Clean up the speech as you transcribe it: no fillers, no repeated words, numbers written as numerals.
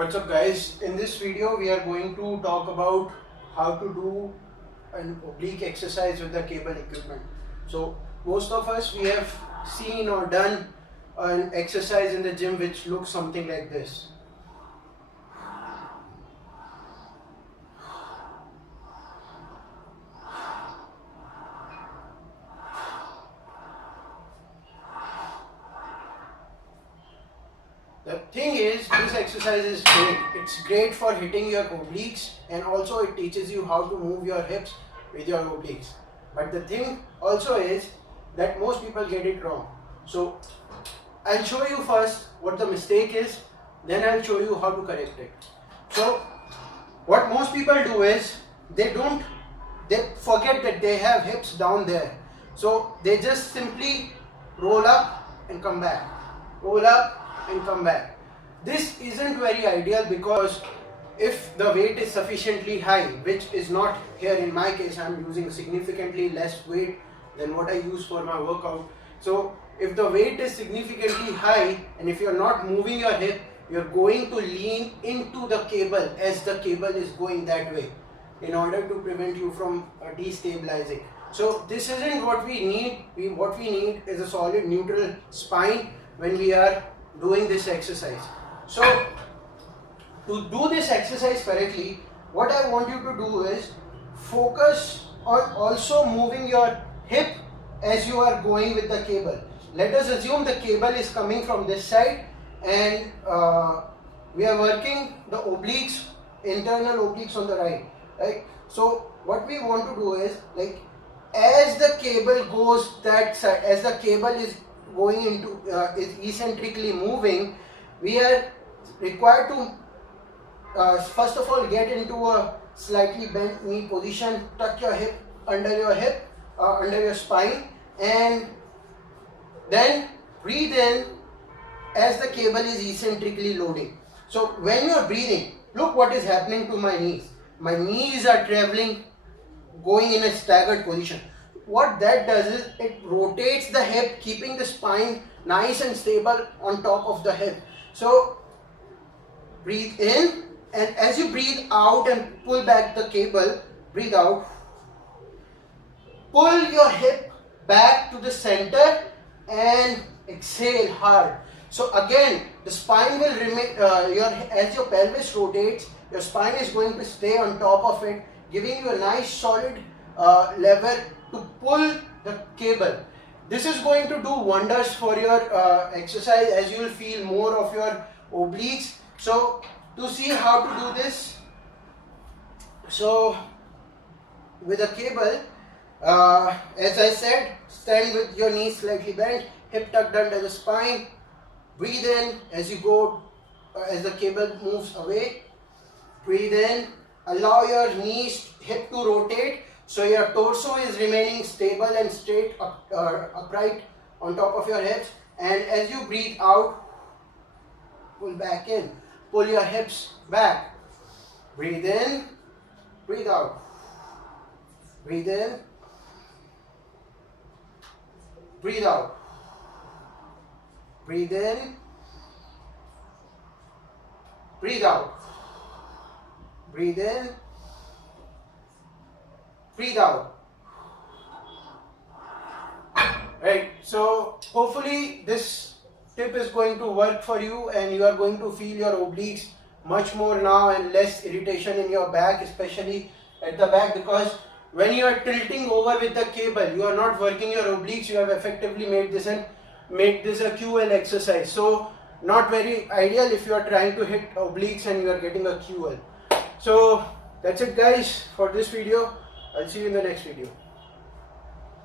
What's up guys, in this video we are going to talk about how to do an oblique exercise with the cable equipment. So most of us, we have seen or done an exercise in the gym which looks something like this. The thing is, this exercise is great. It's great for hitting your obliques, and also it teaches you how to move your hips with your obliques. But the thing also is that most people get it wrong. So I'll show you first what the mistake is, then I'll show you how to correct it. So what most people do is they forget that they have hips down there. So they just simply roll up and come back, roll up and come back. This isn't very ideal, because if the weight is sufficiently high, which is not here in my case, I'm using significantly less weight than what I use for my workout. So if the weight is significantly high and if you're not moving your hip, you're going to lean into the cable as the cable is going that way, in order to prevent you from destabilizing. So this isn't what we need. What we need is a solid neutral spine when we are doing this exercise. So to do this exercise correctly, what I want you to do is focus on also moving your hip as you are going with the cable. Let us assume the cable is coming from this side, and we are working the obliques, internal obliques on the right. So what we want to do is, like, as the cable goes that side, as the cable is going into is eccentrically moving, we are required to first of all get into a slightly bent knee position. Tuck your hip under your spine, and then breathe in as the cable is eccentrically loading. So when you are breathing, look what is happening to my knees. My knees are traveling, going in a staggered position. What that does is it rotates the hip, keeping the spine nice and stable on top of the hip. So breathe in, and as you breathe out and pull back the cable, breathe out, pull your hip back to the center and exhale hard. So again, the spine will remain, as your pelvis rotates, your spine is going to stay on top of it, giving you a nice solid lever to pull the cable. This is going to do wonders for your exercise, as you will feel more of your obliques. So to see how to do this, so with a cable, as I said, stand with your knees slightly bent, hip tucked under the spine. Breathe in as you go, as the cable moves away. Breathe in, allow your knees, hip to rotate, so your torso is remaining stable and straight, upright on top of your hips. And as you breathe out, pull back in, pull your hips back. Breathe in, breathe out. Breathe in, breathe out. Breathe in, breathe out. Breathe in, breathe out. Right, so hopefully this tip is going to work for you, and you are going to feel your obliques much more now and less irritation in your back, especially at the back, because when you are tilting over with the cable, you are not working your obliques. You have effectively made this a QL exercise. So not very ideal if you are trying to hit obliques and you are getting a QL. So that's it guys for this video. I'll see you in the next video.